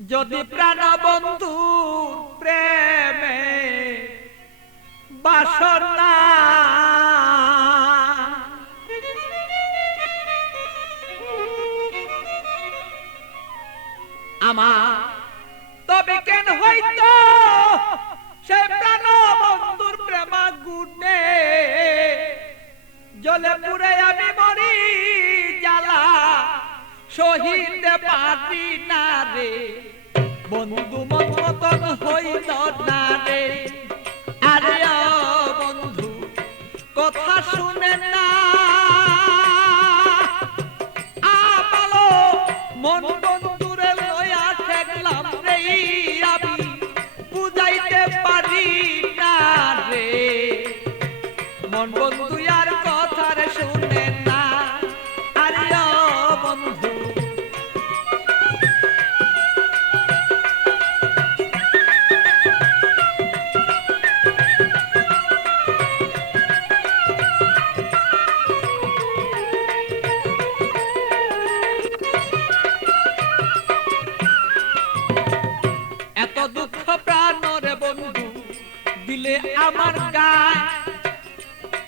যদি প্রাণ বন্ধু প্রেমে বাসনা আমার তবে কেন হইতো সে প্রাণ বন্ধুর প্রেমা গুণে জলে পুরে আমি মরি জ্বালা সহিতে পারি না রে বন্ধু মন মতন হইল না রে আরে বন্ধু কথা শুনে না আমালো মন বন্ধুরে লয়া ঠেকলাম রে আমি বুঝাইতে পারি না রে মন বন্ধু আর কথা রে শুনে না আরে বন্ধু দুঃখ প্রাণরে বন্ধু দিলে আমার গায়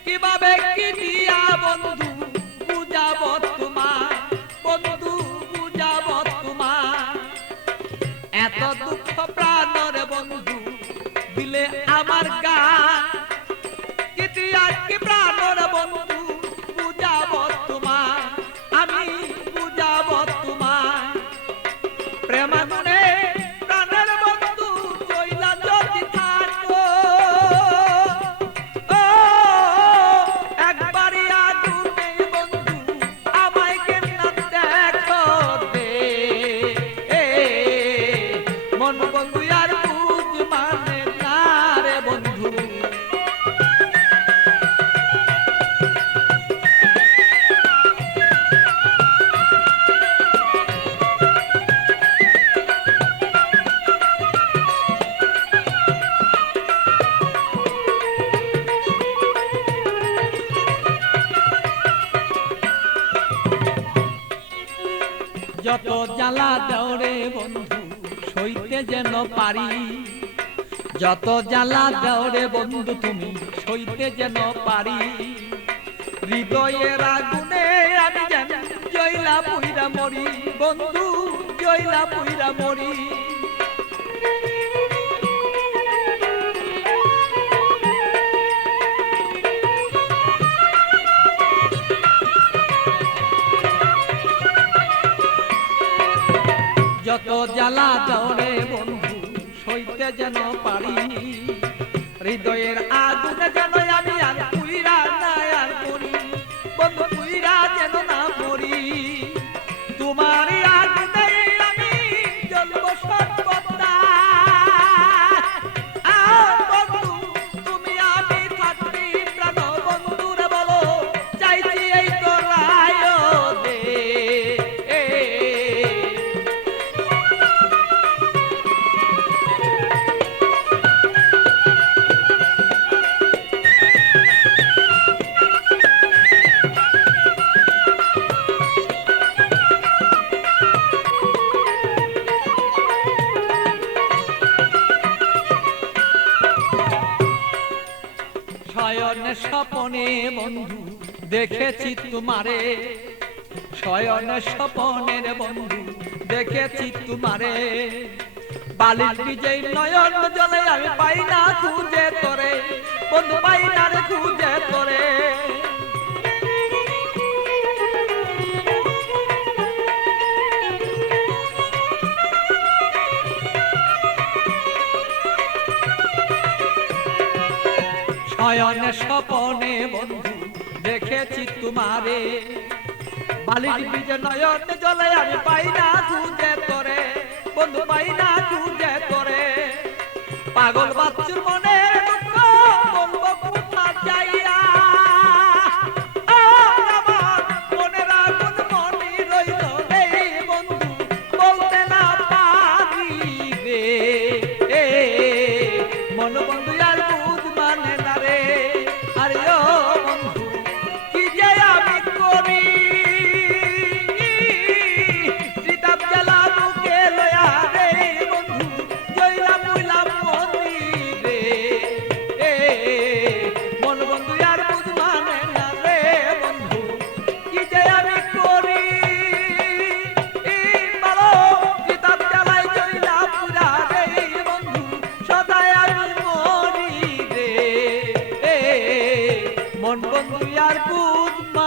কিভাবে কি দিয়া বন্ধু বুঝাবো তোমার বন্ধু বুঝাবো তোমার এত দুঃখ প্রাণরে বন্ধু দিলে আমার গায় কি দিয়া কি প্রাণরে বন্ধু বুঝাবো তোমার আমি বুঝাবো তোমার প্রেমাগুনে যত জ্বালা দেওরে বন্ধু সইতে যেন পারি যত জ্বালা দেওরে বন্ধু তুমি সইতে যেন পারি হৃদয়ের আগুনে আমি যেন জয়লা পুইরা মরি বন্ধু জয়লা পুইরা মরি যত জ্বালা দেওরে বন্ধু সইতে যেন পারি হৃদয়ের আগুনে যেন আমি আর পুইরা না আর করি বন্ধু পুইরা যেন না মরি তোমার আগুনে আমি জ্বলব সর্বদা বন্ধু তুমি আমি থাকবি প্রাণ বন্ধুরে বলো চাইছি এই তোরায় দে শয়নে স্বপনে বন্ধু দেখেছি তোমারে শয়নে স্বপনের বন্ধু দেখেছি তোমারে বালির বিজয় নয়ন জলে আমি পাই না খুঁজে তোরে বন্ধু পাই না রে খুঁজে তোরে শয়নে স্বপনে বন্ধু দেখেছি তোমারে বালির বীজে নয়ন জলে আমি পাই না খুঁজে তোরে বন্ধু পাই না খুঁজে তোরে পাগল বাচ্চুর মনে দুঃখ বলবো কোথা যাইয়া আমার মনের আগুন মনে রইল এই বন্ধু বলতে না পারি রে মন বন্ধু আর বুঝ মানে না রে আরে ও বন্ধু কি যে আমি করি রিতাব জ্বালা বুকে লয়া রে মন বন্ধু আর কুদ